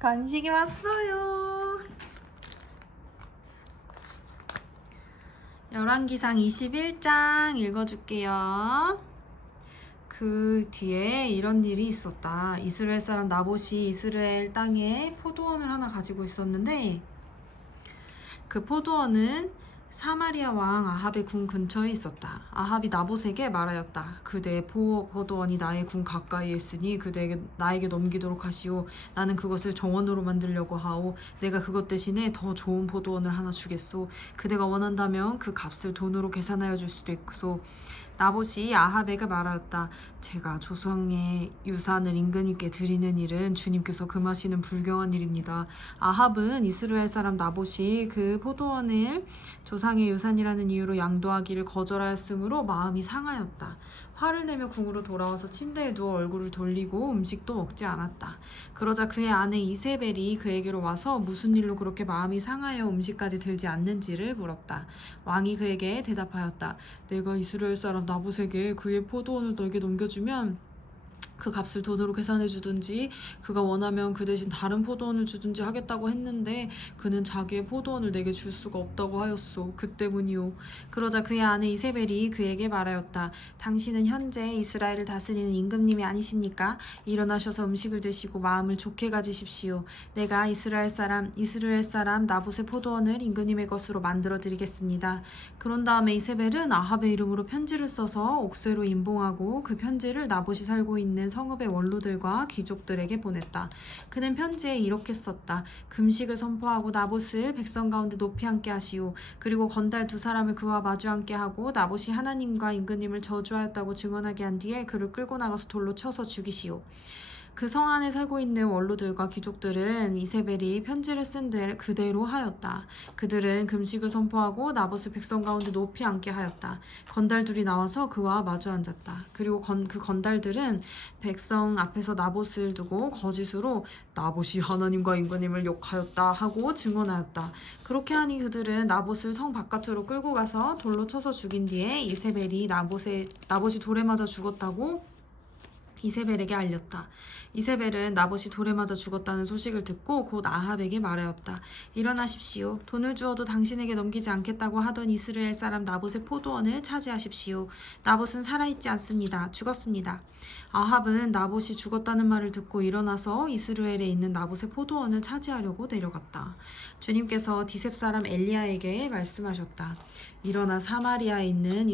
간식이 왔어요. 열왕기상 21장 읽어줄게요. 그 뒤에 이런 일이 있었다. 이스라엘 사람 나봇이 이스라엘 땅에 포도원을 하나 가지고 있었는데 그 포도원은 사마리아 왕 아합의 군 근처에 있었다. 아합이 나봇에게 말하였다. 그대의 포도원이 나의 군 가까이에 있으니 그대에게 나에게 넘기도록 하시오. 나는 그것을 정원으로 만들려고 하오. 내가 그것 대신에 더 좋은 포도원을 하나 주겠소. 그대가 원한다면 그 값을 돈으로 계산하여 줄 수도 있소. 나봇이 아합에게 말하였다. 제가 조상의 유산을 임금님께 드리는 일은 주님께서 금하시는 불경한 일입니다. 아합은 이스라엘 사람 나봇이 그 포도원을 조상의 유산이라는 이유로 양도하기를 거절하였으므로 마음이 상하였다. 화를 내며 궁으로 돌아와서 침대에 누워 얼굴을 돌리고 음식도 먹지 않았다. 그러자 그의 아내 이세벨이 그에게로 와서 무슨 일로 그렇게 마음이 상하여 음식까지 들지 않는지를 물었다. 왕이 그에게 대답하였다. 내가 이스라엘 사람 나봇에게 그의 포도원을 너에게 넘겨주면 그 값을 돈으로 계산해 주든지 그가 원하면 그 대신 다른 포도원을 주든지 하겠다고 했는데 그는 자기의 포도원을 내게 줄 수가 없다고 하였소. 그 때문이오. 그러자 그의 아내 이세벨이 그에게 말하였다. 당신은 현재 이스라엘을 다스리는 임금님이 아니십니까? 일어나셔서 음식을 드시고 마음을 좋게 가지십시오. 내가 이스라엘 사람 나봇의 포도원을 임금님의 것으로 만들어 드리겠습니다. 그런 다음에 이세벨은 아합의 이름으로 편지를 써서 옥새로 임봉하고 그 편지를 나봇이 살고 있는 성읍의 원로들과 귀족들에게 보냈다. 그는 편지에 이렇게 썼다. 금식을 선포하고 나봇을 백성 가운데 높이 앉게 하시오. 그리고 건달 두 사람을 그와 마주 앉게 하고 나봇이 하나님과 임금님을 저주하였다고 증언하게 한 뒤에 그를 끌고 나가서 돌로 쳐서 죽이시오. 그 성 안에 살고 있는 원로들과 귀족들은 이세벨이 편지를 쓴 그대로 하였다. 그들은 금식을 선포하고 나봇을 백성 가운데 높이 앉게 하였다. 건달 둘이 나와서 그와 마주 앉았다. 그리고 그 건달들은 백성 앞에서 나봇을 두고 거짓으로 나봇이 하나님과 임금님을 욕하였다 하고 증언하였다. 그렇게 하니 그들은 나봇을 성 바깥으로 끌고 가서 돌로 쳐서 죽인 뒤에 이세벨이 나봇이 돌에 맞아 죽었다고 이세벨에게 알렸다. 이세벨은 나봇이 돌에 맞아 죽었다는 소식을 듣고 곧 아합에게 말하였다. 일어나십시오. 돈을 주어도 당신에게 넘기지 않겠다고 하던 이스라엘 사람 나봇의 포도원을 차지하십시오. 나봇은 살아있지 않습니다. 죽었습니다. 아합은 나봇이 죽었다는 말을 듣고 일어나서 이스라엘에 있는 나봇의 포도원을 차지하려고 내려갔다. 주님께서 디셉 사람 엘리야에게 말씀하셨다. 일어나 사마리아에 있는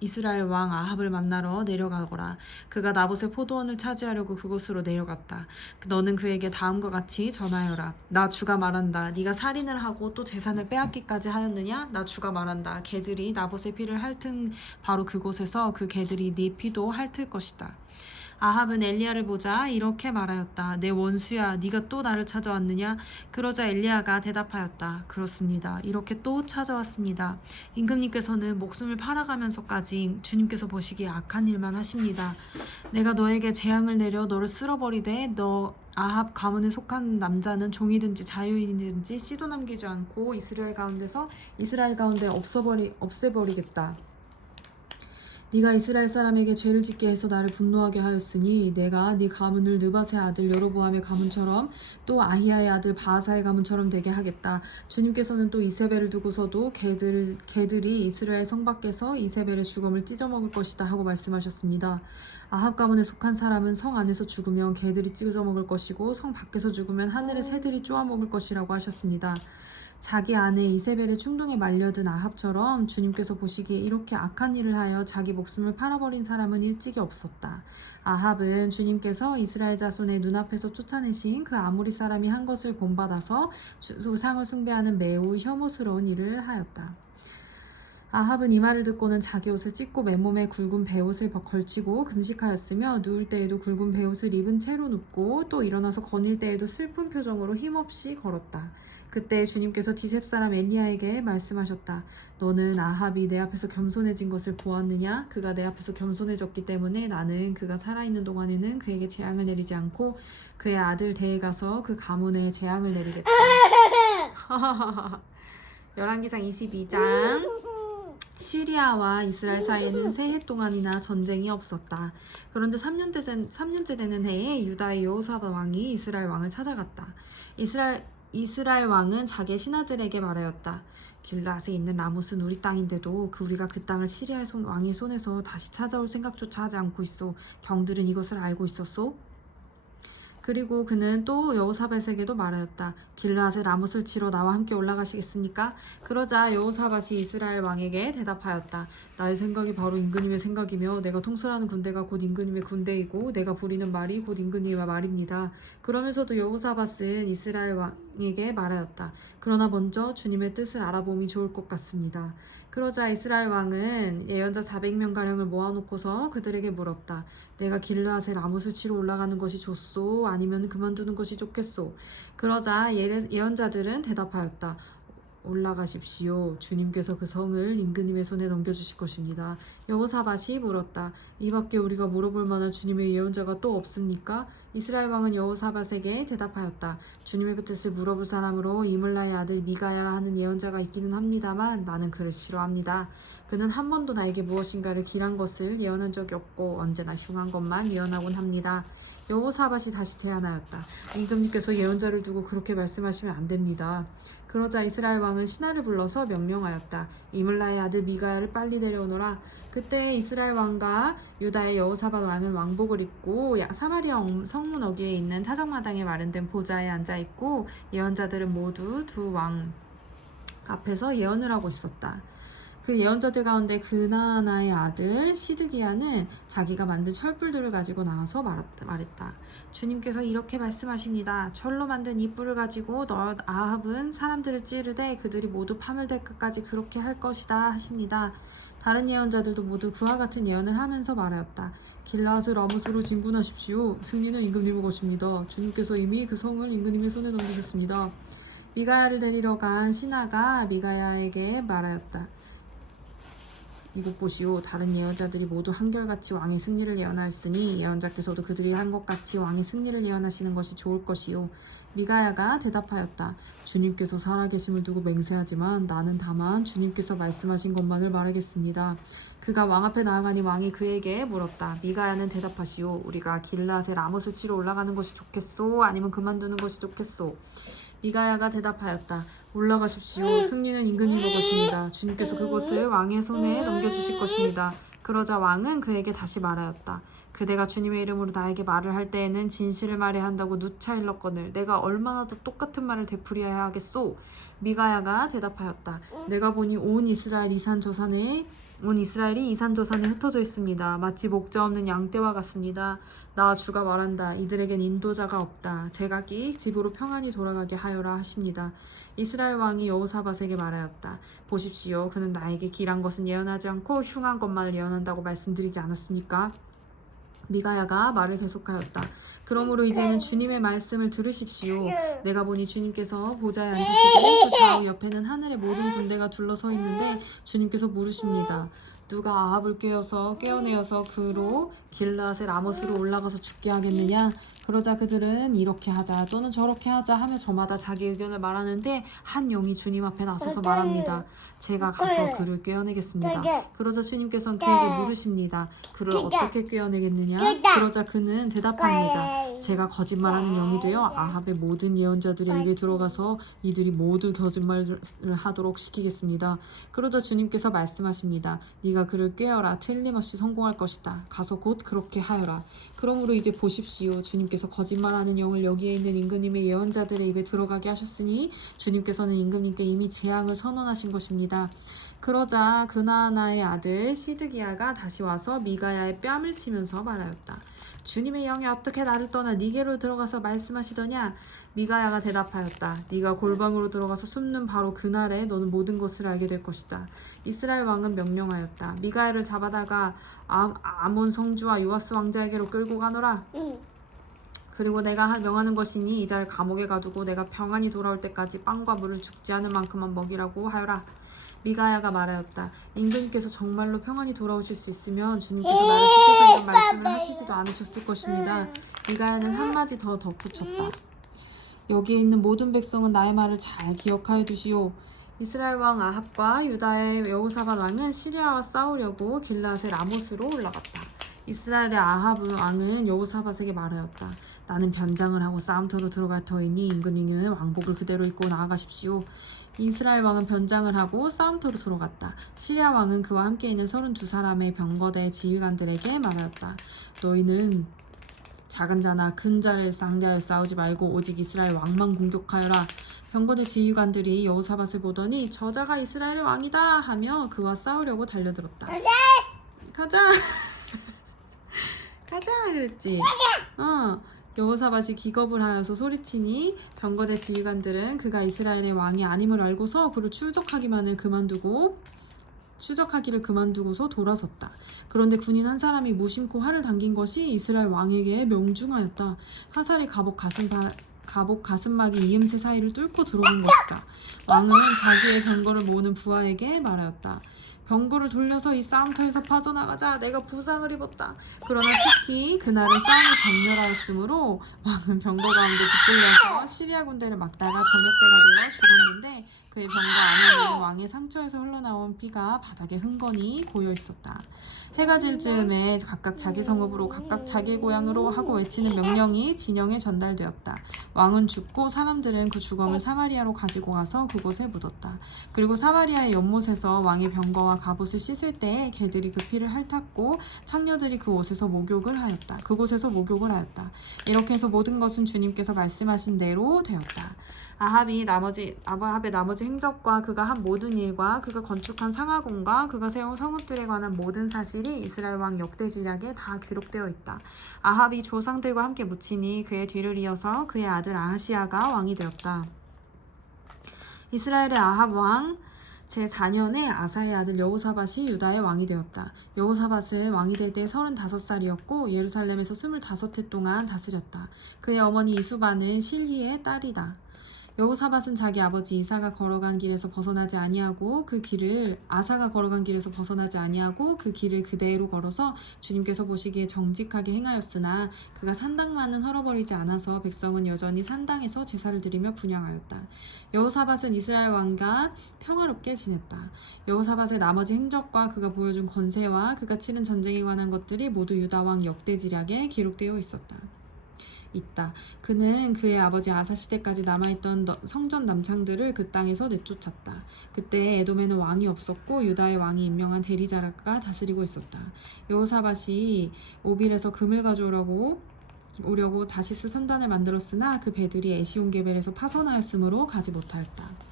이스라엘 왕 아합을 만나러 내려가거라. 그가 나봇의 포도원을 차지하려고 그곳으로 내려갔다. 너는 그에게 다음과 같이 전하여라. 나 주가 말한다. 네가 살인을 하고 또 재산을 빼앗기까지 하였느냐? 나 주가 말한다. 개들이 나봇의 피를 핥은 바로 그곳에서 그 개들이 네 피도 핥을 것이다. 아합은 엘리야를 보자 이렇게 말하였다. 내 원수야, 네가 또 나를 찾아왔느냐? 그러자 엘리야가 대답하였다. 그렇습니다. 이렇게 또 찾아왔습니다. 임금님께서는 목숨을 팔아가면서까지 주님께서 보시기에 악한 일만 하십니다. 내가 너에게 재앙을 내려 너를 쓸어버리되 너 아합 가문에 속한 남자는 종이든지 자유인이든지 씨도 남기지 않고 이스라엘 가운데 없애버리겠다. 네가 이스라엘 사람에게 죄를 짓게 해서 나를 분노하게 하였으니 내가 네 가문을 느밧의 아들 여로보암의 가문처럼 또 아히야의 아들 바하사의 가문처럼 되게 하겠다. 주님께서는 또 이세벨을 두고서도 개들이 이스라엘 성 밖에서 이세벨의 죽음을 찢어먹을 것이다 하고 말씀하셨습니다. 아합 가문에 속한 사람은 성 안에서 죽으면 개들이 찢어먹을 것이고 성 밖에서 죽으면 하늘의 새들이 쪼아먹을 것이라고 하셨습니다. 자기 아내 이세벨의 충동에 말려든 아합처럼 주님께서 보시기에 이렇게 악한 일을 하여 자기 목숨을 팔아버린 사람은 일찍이 없었다. 아합은 주님께서 이스라엘 자손의 눈앞에서 쫓아내신 그 아모리 사람이 한 것을 본받아서 우상을 숭배하는 매우 혐오스러운 일을 하였다. 아합은 이 말을 듣고는 자기 옷을 찢고 맨몸에 굵은 베옷을 걸치고 금식하였으며 누울 때에도 굵은 베옷을 입은 채로 눕고 또 일어나서 거닐 때에도 슬픈 표정으로 힘없이 걸었다. 그때 주님께서 디셉 사람 엘리야에게 말씀하셨다. 너는 아합이 내 앞에서 겸손해진 것을 보았느냐? 그가 내 앞에서 겸손해졌기 때문에 나는 그가 살아있는 동안에는 그에게 재앙을 내리지 않고 그의 아들 대에 가서 그 가문에 재앙을 내리겠다. 열왕기상 22장 시리아와 이스라엘 사이에는 세 해 동안이나 전쟁이 없었다. 그런데 3년째 되는 해에 유다의 여호사밧 왕이 이스라엘 왕을 찾아갔다. 이스라엘 왕은 자기 신하들에게 말하였다. 길르앗에 있는 라못은 우리 땅인데도 우리가 그 땅을 시리아 왕의 손에서 다시 찾아올 생각조차 하지 않고 있어. 경들은 이것을 알고 있었소? 그리고 그는 또 여호사밧에게도 말하였다. 길르앗의 라못을 치러 나와 함께 올라가시겠습니까? 그러자 여호사밧이 이스라엘 왕에게 대답하였다. 나의 생각이 바로 임금님의 생각이며 내가 통솔하는 군대가 곧 임금님의 군대이고 내가 부리는 말이 곧 임금님의 말입니다. 그러면서도 여호사밧은 이스라엘 왕에게 말하였다. 그러나 먼저 주님의 뜻을 알아보면 좋을 것 같습니다. 그러자 이스라엘 왕은 예언자 400명가량을 모아놓고서 그들에게 물었다. 내가 길르앗의 라못을 치러 올라가는 것이 좋소? 아니면 그만두는 것이 좋겠소? 그러자 예언자들은 대답하였다. 올라가십시오. 주님께서 그 성을 임금님의 손에 넘겨주실 것입니다. 여호사밧이 물었다. 이밖에 우리가 물어볼 만한 주님의 예언자가 또 없습니까? 이스라엘 왕은 여호사밧에게 대답하였다. 주님의 뜻을 물어볼 사람으로 이물라의 아들 미가야라 하는 예언자가 있기는 합니다만 나는 그를 싫어합니다. 그는 한 번도 나에게 무엇인가를 길한 것을 예언한 적이 없고 언제나 흉한 것만 예언하곤 합니다. 여호사밧이 다시 제안하였다. 임금님께서 예언자를 두고 그렇게 말씀하시면 안 됩니다. 그러자 이스라엘 왕은 신하를 불러서 명령하였다. 이물라의 아들 미가야를 빨리 데려오너라. 그때 이스라엘 왕과 유다의 여호사밧 왕은 왕복을 입고 사마리아 성문 어귀에 있는 타작마당에 마련된 보좌에 앉아있고 예언자들은 모두 두 왕 앞에서 예언을 하고 있었다. 그 예언자들 가운데 그나나의 아들 시드기야는 자기가 만든 철불들을 가지고 나와서 말했다. 주님께서 이렇게 말씀하십니다. 철로 만든 이 뿔을 가지고 너 아합은 사람들을 찌르되 그들이 모두 파멸될 끝까지 그렇게 할 것이다 하십니다. 다른 예언자들도 모두 그와 같은 예언을 하면서 말하였다. 길르앗을 라못으로 진군하십시오. 승리는 임금님의 것입니다. 주님께서 이미 그 성을 임금님의 손에 넘기셨습니다. 미가야를 데리러 간 신하가 미가야에게 말하였다. 이것 보시오. 다른 예언자들이 모두 한결같이 왕의 승리를 예언하였으니 예언자께서도 그들이 한 것 같이 왕의 승리를 예언하시는 것이 좋을 것이오. 미가야가 대답하였다. 주님께서 살아계심을 두고 맹세하지만 나는 다만 주님께서 말씀하신 것만을 말하겠습니다. 그가 왕 앞에 나아가니 왕이 그에게 물었다. 미가야는 대답하시오. 우리가 길르앗의 라못을 치러 올라가는 것이 좋겠소? 아니면 그만두는 것이 좋겠소? 미가야가 대답하였다. 올라가십시오. 승리는 임금님의 것입니다. 주님께서 그것을 왕의 손에 넘겨주실 것입니다. 그러자 왕은 그에게 다시 말하였다. 그대가 주님의 이름으로 나에게 말을 할 때에는 진실을 말해야 한다고 누차 일렀거늘 내가 얼마나 더 똑같은 말을 되풀이해야 하겠소? 미가야가 대답하였다. 내가 보니 온 이스라엘이 이산저산에 흩어져 있습니다. 마치 목자 없는 양떼와 같습니다. 나 주가 말한다. 이들에겐 인도자가 없다. 제각기 집으로 평안히 돌아가게 하여라 하십니다. 이스라엘 왕이 여호사밧에게 말하였다. 보십시오. 그는 나에게 길한 것은 예언하지 않고 흉한 것만을 예언한다고 말씀드리지 않았습니까? 미가야가 말을 계속하였다. 그러므로 이제는 주님의 말씀을 들으십시오. 내가 보니 주님께서 보좌에 앉으시고 그 좌우 옆에는 하늘의 모든 군대가 둘러서 있는데 주님께서 물으십니다. 누가 아합을 깨어내어서 그로 길르앗의 라못으로 올라가서 죽게 하겠느냐? 그러자 그들은 이렇게 하자 또는 저렇게 하자 하며 저마다 자기 의견을 말하는데 한 영이 주님 앞에 나서서 말합니다. 제가 가서 그를 꿰어내겠습니다. 그러자 주님께서는 그에게 물으십니다. 그를 어떻게 꿰어내겠느냐? 그러자 그는 대답합니다. 제가 거짓말하는 영이 되어 아합의 모든 예언자들의 입에 들어가서 이들이 모두 거짓말을 하도록 시키겠습니다. 그러자 주님께서 말씀하십니다. 네가 그를 꿰어라. 틀림없이 성공할 것이다. 가서 곧 그렇게 하여라. 그러므로 이제 보십시오. 주님께서 거짓말하는 영을 여기에 있는 임금님의 예언자들의 입에 들어가게 하셨으니 주님께서는 임금님께 이미 재앙을 선언하신 것입니다. 그러자 그나나의 아들 시드기야가 다시 와서 미가야의 뺨을 치면서 말하였다. 주님의 영이 어떻게 나를 떠나 네게로 들어가서 말씀하시더냐? 미가야가 대답하였다. 네가 골방으로 들어가서 숨는 바로 그날에 너는 모든 것을 알게 될 것이다. 이스라엘 왕은 명령하였다. 미가야를 잡아다가 아몬 성주와 요아스 왕자에게로 끌고 가노라. 그리고 내가 명하는 것이니 이자를 감옥에 가두고 내가 평안히 돌아올 때까지 빵과 물을 죽지 않을 만큼만 먹이라고 하여라. 미가야가 말하였다. 임금님께서 정말로 평안히 돌아오실 수 있으면 주님께서 나를 시켜서 이런 말씀을 하시지도 않으셨을 것입니다. 미가야는 한마디 더 덧붙였다. 여기에 있는 모든 백성은 나의 말을 잘 기억하여 두시오. 이스라엘 왕 아합과 유다의 여호사밧 왕은 시리아와 싸우려고 길르앗의 라못으로 올라갔다. 이스라엘의 아합 왕은 여호사밧에게 말하였다. 나는 변장을 하고 싸움터로 들어갈 터이니 임금님은 왕복을 그대로 입고 나아가십시오. 이스라엘 왕은 변장을 하고 싸움터로 들어갔다. 시리아 왕은 그와 함께 있는 32사람의 병거대 지휘관들에게 말하였다. 너희는 작은 자나 큰 자를 상대하여 싸우지 말고 오직 이스라엘 왕만 공격하여라. 병거대 지휘관들이 여호사밧을 보더니 저자가 이스라엘의 왕이다 하며 그와 싸우려고 달려들었다. 가자. 가자 그랬지. 여호사밧이 기겁을 하여서 소리치니 병거대 지휘관들은 그가 이스라엘의 왕이 아님을 알고서 그를 추적하기를 그만두고서 돌아섰다. 그런데 군인 한 사람이 무심코 활을 당긴 것이 이스라엘 왕에게 명중하였다. 화살이 갑옷 가슴막이 이음새 사이를 뚫고 들어온 것이다. 왕은 자기의 병거를 모으는 부하에게 말하였다. 병거를 돌려서 이 싸움터에서 빠져나가자. 내가 부상을 입었다. 그러나 특히 그날은 싸움이 격렬하였으므로 왕은 병거 가운데 붙들려서 시리아 군대를 막다가 저녁 때가 되어 죽었는데 그의 병거 안에는 왕의 상처에서 흘러나온 피가 바닥에 흥건히 고여 있었다. 해가 질 즈음에 각각 자기 성읍으로 각각 자기 고향으로 하고 외치는 명령이 진영에 전달되었다. 왕은 죽고 사람들은 그 주검을 사마리아로 가지고 가서 그곳에 묻었다. 그리고 사마리아의 연못에서 왕의 병거와 갑옷을 씻을 때에 개들이 그 피를 핥았고 창녀들이 그곳에서 목욕을 하였다. 이렇게 해서 모든 것은 주님께서 말씀하신 대로 되었다. 아합의 나머지 행적과 그가 한 모든 일과 그가 건축한 상하궁과 그가 세운 성읍들에 관한 모든 사실이 이스라엘 왕 역대지략에 다 기록되어 있다. 아합이 조상들과 함께 묻히니 그의 뒤를 이어서 그의 아들 아하시야가 왕이 되었다. 이스라엘의 아합 왕 제4년에 아사의 아들 여호사밧이 유다의 왕이 되었다. 여호사밧은 왕이 될 때 35살이었고 예루살렘에서 25해 동안 다스렸다. 그의 어머니 이수바는 실히의 딸이다. 여호사밧은 자기 아버지 아사가 걸어간 길에서 벗어나지 아니하고 그 길을 그대로 걸어서 주님께서 보시기에 정직하게 행하였으나 그가 산당만은 헐어버리지 않아서 백성은 여전히 산당에서 제사를 드리며 분향하였다. 여호사밧은 이스라엘 왕과 평화롭게 지냈다. 여호사밧의 나머지 행적과 그가 보여준 권세와 그가 치른 전쟁에 관한 것들이 모두 유다 왕 역대지략에 기록되어 있다. 그는 그의 아버지 아사 시대까지 남아있던 성전 남창들을 그 땅에서 내쫓았다. 그때 에돔에는 왕이 없었고 유다의 왕이 임명한 대리자가 다스리고 있었다. 여호사밧이 오빌에서 금을 가져오려고 다시스 선단을 만들었으나 그 배들이 에시온게벨에서 파선하였으므로 가지 못하였다.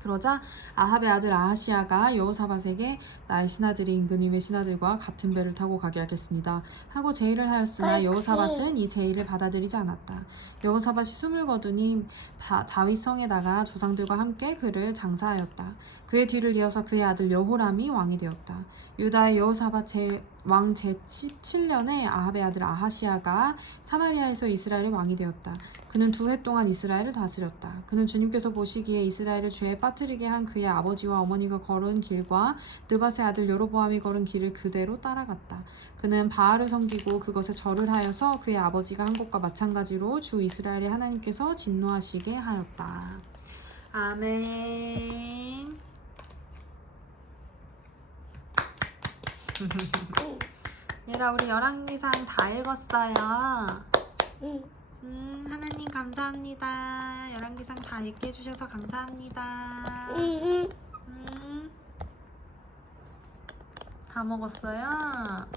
그러자 아합의 아들 아하시야가 여호사밧에게 나의 신하들이 임금님의 신하들과 같은 배를 타고 가게 하겠습니다 하고 제의를 하였으나 여호사밧은 이 제의를 받아들이지 않았다. 여호사밧이 숨을 거두니 다윗 성에다가 조상들과 함께 그를 장사하였다. 그의 뒤를 이어서 그의 아들 여호람이 왕이 되었다. 유다의 여호사밧 왕 제17년에 아합의 아들 아하시야가 사마리아에서 이스라엘의 왕이 되었다. 그는 2해 동안 이스라엘을 다스렸다. 그는 주님께서 보시기에 이스라엘을 죄에 빠뜨리게 한 그의 아버지와 어머니가 걸은 길과 느밧의 아들 여로보암이 걸은 길을 그대로 따라갔다. 그는 바알을 섬기고 그것에 절을 하여서 그의 아버지가 한 것과 마찬가지로 주 이스라엘의 하나님께서 진노하시게 하였다. 아멘. 얘들아 우리 열왕기상 다 읽었어요. 하나님 감사합니다. 열왕기상 다 읽게 해주셔서 감사합니다. 다 먹었어요?